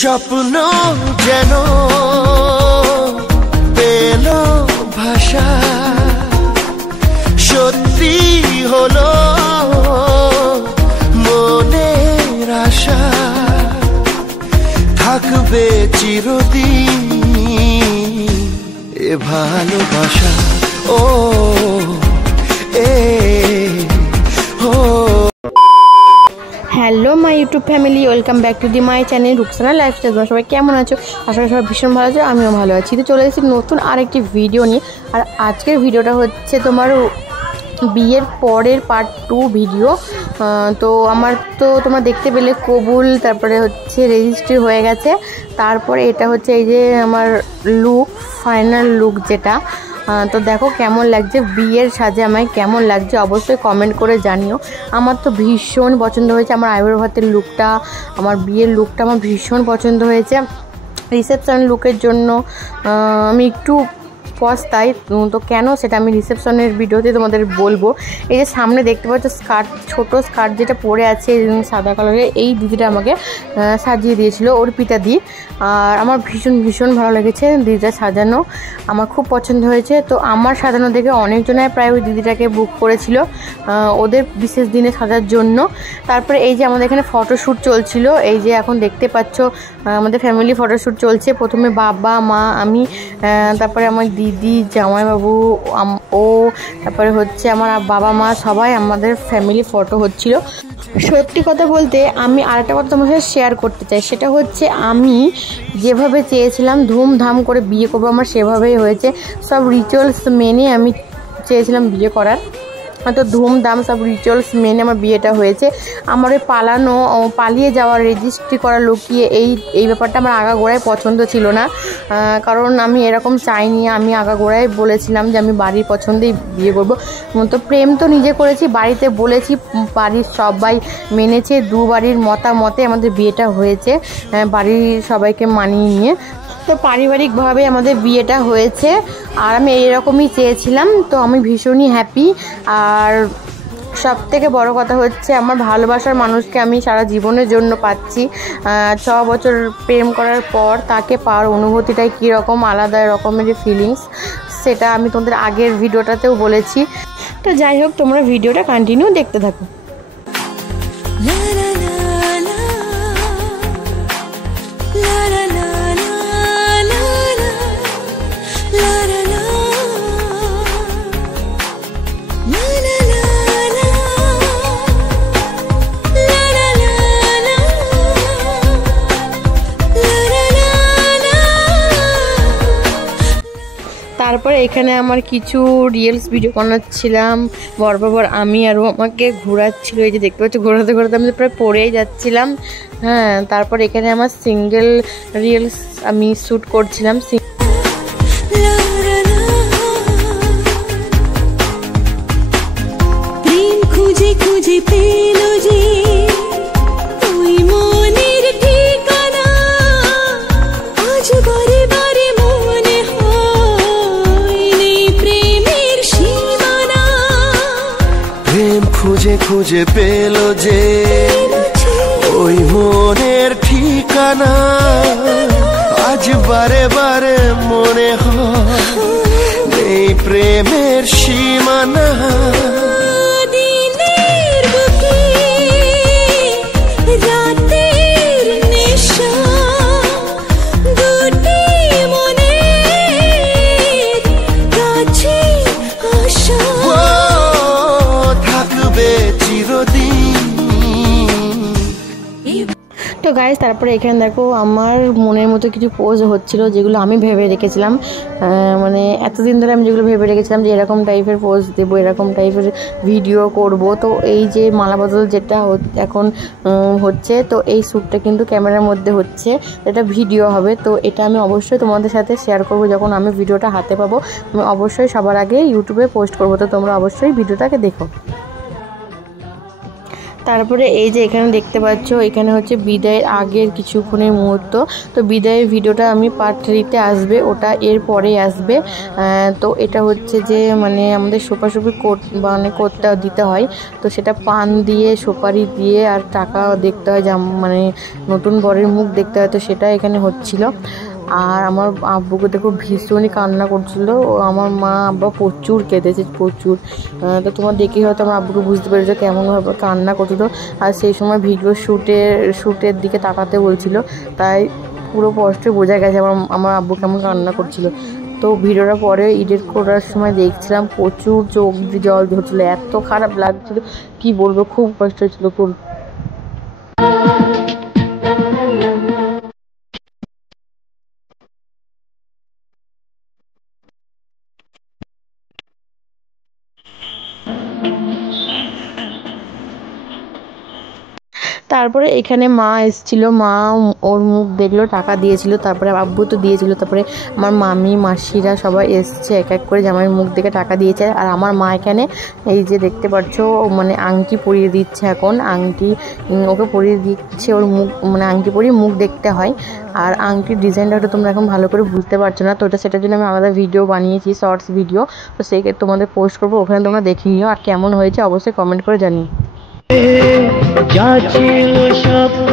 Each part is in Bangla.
স্বপ্ন যেন পেল ভাষা, সত্যি হলো মনের আশা, থাকবে চিরদিন এ ভালোবাসা। ও hello my YouTube family, welcome back to the my channel Ruksana lifestyle. তোমরা সবাই কেমন আছো? আশা করি সবাই ভীষণ ভালো আছো, আমিও ভালো আছি। তো চলে এসেছি নতুন আরেকটি ভিডিও নিয়ে। আর আজকের ভিডিওটা হচ্ছে তোমার বিয়ের পরের পার্ট 2 ভিডিও। তো আমার তো তোমরা দেখতে পেলে কবুল, তারপরে হচ্ছে রেজিস্ট্রি হয়ে গেছে, তারপরে এটা হচ্ছে এই যে আমার লুক, ফাইনাল লুক যেটা। তো দেখো কেমন লাগছে, বিয়ের সাজে আমায় কেমন লাগছে অবশ্যই কমেন্ট করে জানিও। আমার তো ভীষণ পছন্দ হয়েছে, আমার আইবুড়ো ভাতের লুকটা, আমার বিয়ের লুকটা আমার ভীষণ পছন্দ হয়েছে। রিসেপশন লুকের জন্য আমি একটু পস্তাই, তো কেন সেটা আমি রিসেপশনের ভিডিওতে তোমাদের বলবো। এই যে সামনে দেখতে পাচ্ছ স্কার্ট, ছোটো স্কার্ট যেটা পরে আছে সাদা কালারের, এই দিদিটা আমাকে সাজিয়ে দিয়েছিল অর্পিতা দি। আর আমার ভীষণ ভীষণ ভালো লেগেছে দিদিটা সাজানো, আমার খুব পছন্দ হয়েছে। তো আমার সাজানো দেখে অনেকজনাই প্রায় ওই দিদিটাকে বুক করেছিল ওদের বিশেষ দিনে সাজার জন্য। তারপরে এই যে আমাদের এখানে ফটোশ্যুট চলছিল, এই যে এখন দেখতে পাচ্ছ আমাদের ফ্যামিলি ফটোশ্যুট চলছে। প্রথমে বাবা মা আমি, তারপরে আমার দিদি, জামাইবাবু, ও, তারপরে হচ্ছে আমার বাবা মা, সবাই আমাদের ফ্যামিলি ফটো হচ্ছিল। সত্যি কথা বলতে আমি আরেকটা কথা তোমার সাথে শেয়ার করতে চাই, সেটা হচ্ছে আমি যেভাবে চেয়েছিলাম ধুমধাম করে বিয়ে করবো আমার সেভাবেই হয়েছে। সব রিচুয়ালস মেনে আমি চেয়েছিলাম বিয়ে করার, তো ধুমধাম সব রিচুয়ালস মেনে আমার বিয়েটা হয়েছে। আমার ওই পালিয়ে যাওয়ার, রেজিস্ট্রি করা, লুকিয়ে এই ব্যাপারটা আমার আগাগোড়ায় পছন্দ ছিল না, কারণ আমি এরকম চাইনি। আমি আগাগোড়ায় বলেছিলাম যে আমি বাড়ির পছন্দেই বিয়ে করব। তো প্রেম তো নিজে করেছি, বাড়িতে বলেছি, বাড়ির সবাই মেনেছে, দু বাড়ির মতামতে আমাদের বিয়েটা হয়েছে, বাড়ির সবাইকে মানিয়ে নিয়ে। তো পারিবারিকভাবে আমাদের বিয়েটা হয়েছে, আর আমি এইরকমই চেয়েছিলাম। তো আমি ভীষণই হ্যাপি। আর সবথেকে বড় কথা হচ্ছে আমার ভালোবাসার মানুষকে আমি সারা জীবনের জন্য পাচ্ছি। 6 বছর প্রেম করার পর তাকে পাওয়ার অনুভূতিটাই কীরকম, আলাদা রকমের ফিলিংস, সেটা আমি তোমাদের আগের ভিডিওটাতেও বলেছি। তো যাই হোক, তোমরা ভিডিওটা কন্টিনিউ দেখতে থাকো। তারপরে এখানে আমার কিছু রিলস ভিডিও বানাচ্ছিলাম, বরবাবর আমি, আর ও আমাকে ঘোরাচ্ছিল। এই যে দেখতে পাচ্ছি ঘোরাতে ঘোরাতে আমি প্রায় পড়েই যাচ্ছিলাম। হ্যাঁ, তারপর এখানে আমার সিঙ্গেল রিলস আমি শ্যুট করছিলাম। খুঁজে খুঁজে পেল যে ওই মনের ঠিকানা, আজ বারে বারে মনে হয় নেই প্রেমের সীমানা। তো গাইস, তারপরে এখানে দেখো আমার মনের মতো কিছু পোজ হচ্ছিল, যেগুলো আমি ভেবে রেখেছিলাম। মানে এতদিন ধরে আমি যেগুলো ভেবে রেখেছিলাম যে এরকম টাইপের পোজ দেবো, এরকম টাইপের ভিডিও করব। তো এই যে মালা বদল যেটা এখন হচ্ছে, তো এই শ্যুটটা কিন্তু ক্যামেরার মধ্যে হচ্ছে, এটা ভিডিও হবে। তো এটা আমি অবশ্যই তোমাদের সাথে শেয়ার করব যখন আমি ভিডিওটা হাতে পাবো। আমি অবশ্যই সবার আগে ইউটিউবে পোস্ট করব, তো তোমরা অবশ্যই ভিডিওটাকে দেখো। তারপরে এই যে এখানে দেখতে পাচ্ছ, এখানে হচ্ছে বিদায়ের আগের কিছুক্ষণের মুহূর্ত। তো বিদায়ের ভিডিওটা আমি পার্ট 3-তে আসবে, ওটা এর পরেই আসবে। তো এটা হচ্ছে যে মানে আমাদের সোপাসুপি মানে করতে দিতে হয়, তো সেটা পান দিয়ে সুপারি দিয়ে আর টাকা দেখতে হয়, মানে নতুন বরের মুখ দেখতে হয়, তো সেটা এখানে হচ্ছিল। আর আমার আব্বুকে দেখো ভীষণই কান্না করছিল, আমার মা আব্বা প্রচুর কেঁদেছে, প্রচুর। তো তোমার দেখেই হয়তো আমার আব্বুকে বুঝতে পেরেছো কেমনভাবে কান্না করছিল। আর সেই সময় ভিডিও শ্যুটের দিকে তাকাতে বলছিল, তাই পুরো স্পষ্ট বোঝা গেছে আমার আব্বু কেমন কান্না করছিল। তো ভিডিওটা পরে এডিট করার সময় দেখছিলাম, প্রচুর চোখ দিয়ে জল ঝরছিল, এত খারাপ লাগছিল কি বলবো, খুব কষ্ট হচ্ছিল খুব। তারপরে এখানে মা এসেছিল, মা ওর মুখ দেখলো, টাকা দিয়েছিল, তারপরে আব্বু তো দিয়েছিল, তারপরে আমার মামি মাসিরা সবাই এসছে, এক এক করে জামাইয়ের মুখ দেখে টাকা দিয়েছে। আর আমার মা এখানে এই যে দেখতে পাচ্ছ মানে আংটি পরিয়ে দিচ্ছে, এখন আংটি ওকে পরিয়ে দিচ্ছে, ওর মুখ মানে আংটি পরিয়ে মুখ দেখতে হয়। আর আংটির ডিজাইনটা ওটা তোমরা এখন ভালো করে বুঝতে পারছো না, তো ওটা সেটার জন্য আমি আলাদা ভিডিও বানিয়েছি, শর্টস ভিডিও, তো সেই তোমাদের পোস্ট করবো, ওখানে তোমরা দেখে নিও। আর কেমন হয়েছে অবশ্যই কমেন্ট করে জানিও। যা ছিল স্বপ্ন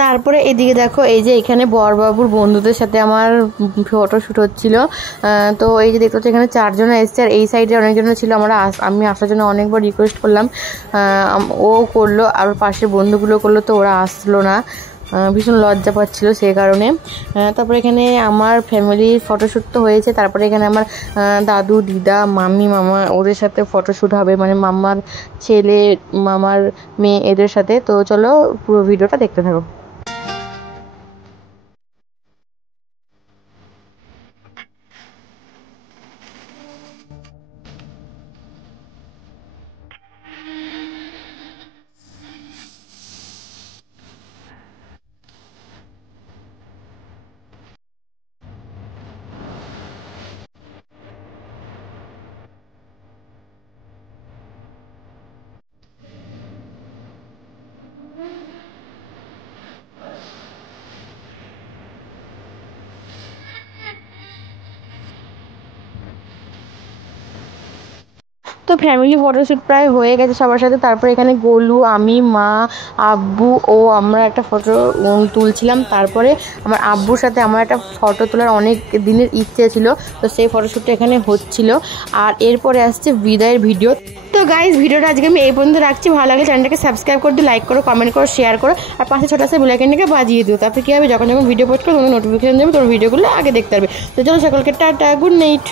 তারপরে এদিকে দেখো, এই যে এখানে বরবাবুর বন্ধুদের সাথে আমার ফটোশ্যুট হচ্ছিল। তো এই যে দেখতে হচ্ছে এখানে 4 জন এসছে, আর এই সাইডে অনেকজন ছিল। আমি আসার জন্য অনেকবার রিকোয়েস্ট করলাম, ও করলো, আর পাশের বন্ধুগুলো করলো, তো ওরা আসলো না, ভীষণ লজ্জা পাচ্ছিল সেই কারণে। তারপরে এখানে আমার ফ্যামিলির ফটোশ্যুট তো হয়েছে, তারপরে এখানে আমার দাদু, দিদা, মামি, মামা ওদের সাথে ফটোশ্যুট হবে, মানে মামার ছেলে, মামার মেয়ে, এদের সাথে। তো চলো পুরো ভিডিওটা দেখতে থাকো। তো ফ্যামিলি ফটোশ্যুট প্রায় হয়ে গেছে সবার সাথে। তারপর এখানে গোলু, আমি, মা, আব্বু ও আমরা একটা ফটো তুলছিলাম। তারপরে আমার আব্বুর সাথে আমার একটা ফটো তোলার অনেক দিনের ইচ্ছে ছিল, তো সেই ফটোশ্যুটটা এখানে হচ্ছিল। আর এরপরে আসছে বিদায়ের ভিডিও। তো গাইজ ভিডিওটা আজকে আমি এই পর্যন্ত রাখছি। ভালো লাগলে চ্যানেলটাকে সাবস্ক্রাইব করে দিও, লাইক করো, কমেন্ট করো, শেয়ার করো, আর পাশে ছোটো সে বেল আইকনটাকে বাজিয়ে দিও। তারপরে কী হবে, যখন ভিডিও পোস্ট করো তোমাদের নোটিফিকেশন যাবে, তোমার ভিডিওগুলো আগে দেখতে পারবে। তো চলো সকলকে টাটা, গুড নাইট।